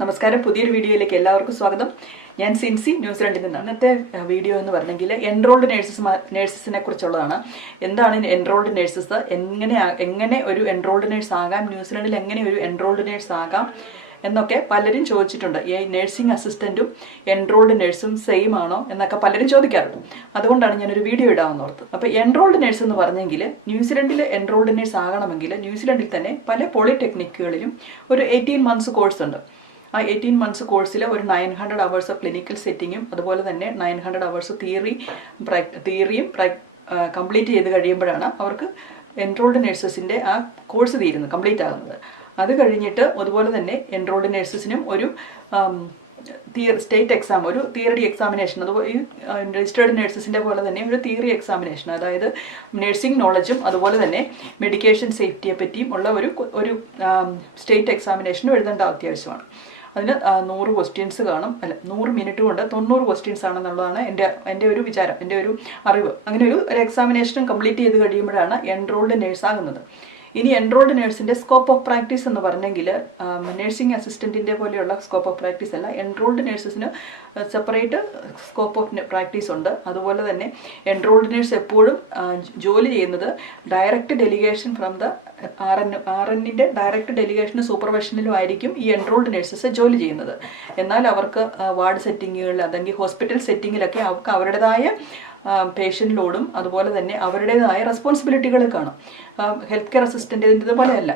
നമസ്കാരം, പുതിയൊരു വീഡിയോയിലേക്ക് എല്ലാവർക്കും സ്വാഗതം. ഞാൻ സിൻസി, ന്യൂസിലൻഡിൽ നിന്നാണ്. ഇന്നത്തെ വീഡിയോ എന്ന് പറഞ്ഞെങ്കിൽ എൻറോൾഡ് നേഴ്സസിനെ കുറിച്ചുള്ളതാണ്. എന്താണ് എൻറോൾഡ് നേഴ്സസ്, എങ്ങനെ ഒരു എൻറോൾഡ് നേഴ്സ് ആകാം, ന്യൂസിലൻഡിൽ എങ്ങനെ ഒരു എൻറോൾഡ് നേഴ്സ് ആകാം എന്നൊക്കെ പലരും ചോദിച്ചിട്ടുണ്ട്. ഈ നഴ്സിംഗ് അസിസ്റ്റൻറ്റും എൻറോൾഡ് നേഴ്സും സെയിം ആണോ എന്നൊക്കെ പലരും ചോദിക്കാറുണ്ട്. അതുകൊണ്ടാണ് ഞാനൊരു വീഡിയോ ഇടാമെന്ന് ഓർത്ത്. അപ്പോൾ എൻറോൾഡ് നേഴ്സ് എന്ന് പറഞ്ഞെങ്കിൽ ന്യൂസിലൻഡിൽ എൻറോൾഡ് നേഴ്സ് ആകണമെങ്കിൽ ന്യൂസിലൻഡിൽ തന്നെ പല പോളിടെക്നിക്കുകളിലും ഒരു 18 months കോഴ്സ് ഉണ്ട്. ആ 18 months കോഴ്സിൽ ഒരു 900 hours ഓഫ് ക്ലിനിക്കൽ സെറ്റിങ്ങും അതുപോലെ തന്നെ 900 hours തിയറിയും കംപ്ലീറ്റ് ചെയ്ത് കഴിയുമ്പോഴാണ് അവർക്ക് എൻറോൾഡ് നേഴ്സസിൻ്റെ ആ കോഴ്സ് കംപ്ലീറ്റ് ആകുന്നത്. അത് കഴിഞ്ഞിട്ട് അതുപോലെ തന്നെ എൻറോൾഡ് നേഴ്സസിനും ഒരു സ്റ്റേറ്റ് എക്സാം, ഒരു തിയറി എക്സാമിനേഷൻ, അതുപോലെ ഈ രജിസ്റ്റേർഡ് നേഴ്സസിൻ്റെ പോലെ തന്നെ ഒരു തിയറി എക്സാമിനേഷൻ, അതായത് നഴ്സിംഗ് നോളജും അതുപോലെ തന്നെ മെഡിക്കേഷൻ സേഫ്റ്റിയെ പറ്റിയും ഉള്ള ഒരു സ്റ്റേറ്റ് എക്സാമിനേഷനും എഴുതേണ്ട അത്യാവശ്യമാണ്. അതിന് 100 questions കാണും. 100 minute കൊണ്ട് 90 questions ആണെന്നുള്ളതാണ് എൻ്റെ ഒരു വിചാരം, എൻ്റെ ഒരു അറിവ്. അങ്ങനെ ഒരു എക്സാമിനേഷനും കംപ്ലീറ്റ് ചെയ്ത് കഴിയുമ്പോഴാണ് എൻറോൾഡ് നേഴ്സ് ആകുന്നത്. ഇനി എൻറോൾഡ് നേഴ്സിൻ്റെ സ്കോപ്പ് ഓഫ് പ്രാക്ടീസ് എന്ന് പറഞ്ഞെങ്കിൽ നഴ്സിംഗ് അസിസ്റ്റൻറ്റിൻ്റെ പോലെയുള്ള സ്കോപ്പ് ഓഫ് പ്രാക്ടീസ് അല്ല. എൻറോൾഡ് നേഴ്സസിന് സെപ്പറേറ്റ് സ്കോപ്പ് ഓഫ് പ്രാക്ടീസ് ഉണ്ട്. അതുപോലെ തന്നെ എൻറോൾഡ് നേഴ്സ് എപ്പോഴും ജോലി ചെയ്യുന്നത് ഡയറക്റ്റ് ഡെലിഗേഷൻ ഫ്രം ദ RNൻ്റെ ഡയറക്റ്റ് ഡെലിഗേഷനും സൂപ്പർവിഷനിലും ആയിരിക്കും ഈ എൻറോൾഡ് നേഴ്സസ് ജോലി ചെയ്യുന്നത്. എന്നാൽ അവർക്ക് വാർഡ് സെറ്റിങ്ങുകളിൽ അല്ലെങ്കിൽ ഹോസ്പിറ്റൽ സെറ്റിങ്ങിലൊക്കെ അവർക്ക് അവരുടേതായ പേഷ്യൻ്റ് ലോഡും അതുപോലെ തന്നെ അവരുടേതായ റെസ്പോൺസിബിലിറ്റികൾ കാണും. ഹെൽത്ത് കെയർ അസിസ്റ്റൻറ്റിൻ്റെ പോലെയല്ല.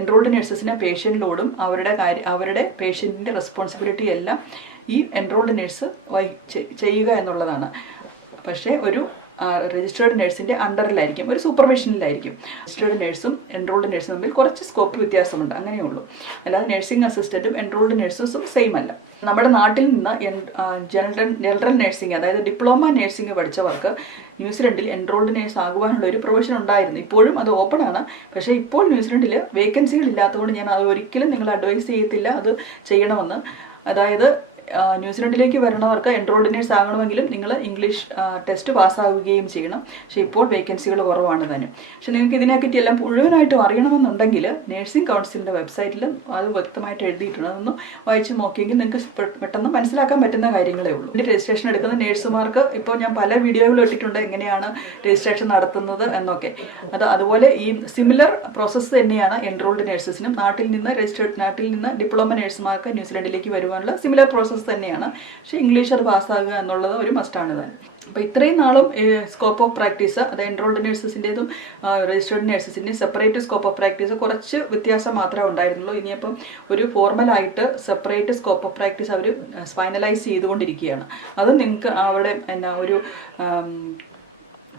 എൻറോൾഡ് നേഴ്സസിന് പേഷ്യൻ്റ് ലോഡും അവരുടെ പേഷ്യൻറ്റിൻ്റെ റെസ്പോൺസിബിലിറ്റി എല്ലാം ഈ എൻറോൾഡ് നേഴ്സ് ചെയ്യുക എന്നുള്ളതാണ്. പക്ഷേ ഒരു രജിസ്റ്റേർഡ് നേഴ്സിൻ്റെ അണ്ടറിലായിരിക്കും, ഒരു സൂപ്പർവിഷനിലായിരിക്കും. രജിസ്റ്റേർഡ് നേഴ്സും എൻറോൾഡ് നേഴ്സും തമ്മിൽ കുറച്ച് സ്കോപ്പ് വ്യത്യാസമുണ്ട്, അങ്ങനെയുള്ളൂ. അല്ലാതെ നഴ്സിംഗ് അസിസ്റ്റൻറ്റും എൻറോൾഡ് നേഴ്സസും സെയിം അല്ല. നമ്മുടെ നാട്ടിൽ നിന്ന് ജനറൽ നഴ്സിംഗ്, അതായത് ഡിപ്ലോമ നഴ്സിംഗ് പഠിച്ചവർക്ക് ന്യൂസിലൻഡിൽ എൻറോൾഡ് നേഴ്സ് ആകുവാനുള്ള ഒരു പ്രൊവിഷൻ ഉണ്ടായിരുന്നു. ഇപ്പോഴും അത് ഓപ്പൺ ആണ്. പക്ഷേ ഇപ്പോൾ ന്യൂസിലൻഡിൽ വേക്കൻസികൾ ഇല്ലാത്തതുകൊണ്ട് ഞാൻ അത് ഒരിക്കലും നിങ്ങൾ അഡ്വൈസ് ചെയ്യത്തില്ല അത് ചെയ്യണമെന്ന്. അതായത് ന്യൂസിലൻഡിലേക്ക് വരുന്നവർക്ക് എൻറോൾഡ് നേഴ്സ് ആകണമെങ്കിലും നിങ്ങൾ ഇംഗ്ലീഷ് ടെസ്റ്റ് പാസ്സാവുകയും ചെയ്യണം. പക്ഷേ ഇപ്പോൾ വേക്കൻസികൾ കുറവാണ് തന്നെ. പക്ഷെ നിങ്ങൾക്ക് ഇതിനെപ്പറ്റി എല്ലാം മുഴുവനായിട്ടും അറിയണമെന്നുണ്ടെങ്കിൽ നഴ്സിംഗ് കൗൺസിലിൻ്റെ വെബ്സൈറ്റിൽ അത് വ്യക്തമായിട്ട് എഴുതിയിട്ടുണ്ട്. അതൊന്ന് വായിച്ച് നോക്കിയെങ്കിൽ നിങ്ങൾക്ക് പെട്ടെന്ന് മനസ്സിലാക്കാൻ പറ്റുന്ന കാര്യങ്ങളേ ഉള്ളൂ. ഇതിൻ്റെ രജിസ്ട്രേഷൻ എടുക്കുന്ന നേഴ്സുമാർക്ക് ഇപ്പോൾ ഞാൻ പല വീഡിയോകളും ഇട്ടിട്ടുണ്ട് എങ്ങനെയാണ് രജിസ്ട്രേഷൻ നടത്തുന്നത് എന്നൊക്കെ. അതുപോലെ ഈ സിമിലർ പ്രോസസ്സ് തന്നെയാണ് എൻറോൾഡ് നേഴ്സസിനും. നാട്ടിൽ നിന്ന് ഡിപ്ലോമ നേഴ്സുമാർക്ക് ന്യൂസിലൻഡിലേക്ക് വരുവാനുള്ള സിമിലർ പ്രോസസ്സ് തന്നെയാണ്. പക്ഷേ ഇംഗ്ലീഷ് അത് പാസ്സാകുക എന്നുള്ളത് ഒരു മസ്റ്റാണ് തന്നെ. അപ്പോൾ ഇത്രയും നാളും സ്കോപ്പ് ഓഫ് പ്രാക്ടീസ്, അത് എൻറോൾഡ് നേഴ്സസിൻ്റെതും രജിസ്റ്റേർഡ് നേഴ്സസിൻ്റെയും സെപ്പറേറ്റ് സ്കോപ്പ് ഓഫ് പ്രാക്ടീസ് കുറച്ച് വ്യത്യാസം മാത്രമേ ഉണ്ടായിരുന്നുള്ളൂ. ഇനിയിപ്പം ഒരു ഫോർമലായിട്ട് സെപ്പറേറ്റ് സ്കോപ്പ് ഓഫ് പ്രാക്ടീസ് അവർ ഫൈനലൈസ് ചെയ്തുകൊണ്ടിരിക്കുകയാണ്. അത് നിങ്ങൾക്ക് അവിടെ ഒരു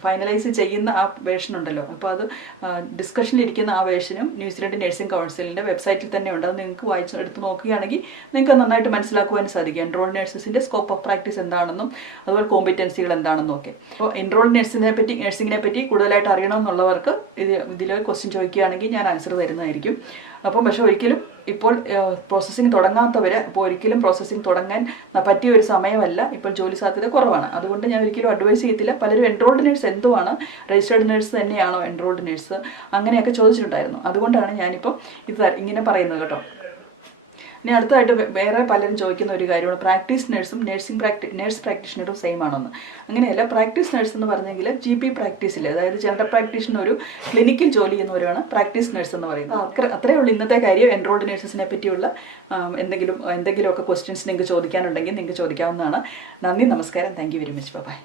ഫൈനലൈസ് ചെയ്യുന്ന ആ വേർഷൻ ഉണ്ടല്ലോ, അപ്പോൾ അത് ഡിസ്കഷനിലിരിക്കുന്ന ആ വേർഷനും ന്യൂസിലൻഡ് നഴ്സിംഗ് കൗൺസിലിൻ്റെ വെബ്സൈറ്റിൽ തന്നെ ഉണ്ട്. അത് നിങ്ങൾക്ക് എടുത്ത് നോക്കുകയാണെങ്കിൽ നിങ്ങൾക്ക് നന്നായിട്ട് മനസ്സിലാക്കുവാൻ സാധിക്കും എൻറോൾഡ് നഴ്സസിൻ്റെ സ്കോപ്പ് ഓഫ് പ്രാക്ടീസ് എന്താണെന്നും അതുപോലെ കോമ്പിറ്റൻസികൾ എന്താണെന്നും ഒക്കെ. അപ്പോൾ എൻറോൾഡ് നഴ്സിങ്ങിനെ പറ്റി കൂടുതലായിട്ട് അറിയണമെന്നുള്ളവർക്ക് ഇതിൽ ക്വസ്റ്റ്യൻ ചോദിക്കുകയാണെങ്കിൽ ഞാൻ ആൻസർ തരുന്നതായിരിക്കും. അപ്പം പക്ഷേ ഒരിക്കലും ഇപ്പോൾ പ്രോസസ്സിങ് തുടങ്ങാത്തവർ ഒരിക്കലും പ്രോസസ്സിങ് തുടങ്ങാൻ പറ്റിയ ഒരു സമയമല്ല. ഇപ്പോൾ ജോലി സാധ്യത കുറവാണ്. അതുകൊണ്ട് ഞാൻ ഒരിക്കലും അഡ്വൈസ് ചെയ്യത്തില്ല. പലരും എൻറോൾഡ് നേഴ്സ് എന്തുവാണ്, രജിസ്റ്റേർഡ് നേഴ്സ് തന്നെയാണോ എൻറോൾഡ് നേഴ്സ്, അങ്ങനെയൊക്കെ ചോദിച്ചിട്ടുണ്ടായിരുന്നു. അതുകൊണ്ടാണ് ഞാനിപ്പോൾ ഇങ്ങനെ പറയുന്നത് കേട്ടോ. ഇനി അടുത്തതായിട്ട് വേറെ പലരും ചോദിക്കുന്ന ഒരു കാര്യമാണ് പ്രാക്ടീസ് നേഴ്സും നേഴ്സ് പ്രാക്ടീഷണറും സെയിം ആണെന്ന്. അങ്ങനെയല്ല. പ്രാക്ടീസ് നേഴ്സ് എന്ന് പറഞ്ഞെങ്കിൽ GP പ്രാക്ടീസിൽ, അതായത് ജനറൽ പ്രാക്ടീഷണർ ഒരു ക്ലിനിക്കിൽ ജോലി ചെയ്യുന്നവരാണ് പ്രാക്ടീസ് നേഴ്സ് എന്ന് പറയുന്നത്. അത്രയേ ഉള്ളൂ ഇന്നത്തെ കാര്യം. എൻറോൾഡ് നേഴ്സസിനെ പറ്റിയുള്ള എന്തെങ്കിലുമൊക്കെ ക്വസ്റ്റ്യൻസ് നിങ്ങൾക്ക് ചോദിക്കാനുണ്ടെങ്കിൽ നിങ്ങൾക്ക് ചോദിക്കാവുന്നതാണ്. നന്ദി, നമസ്കാരം. Thank you very much. By.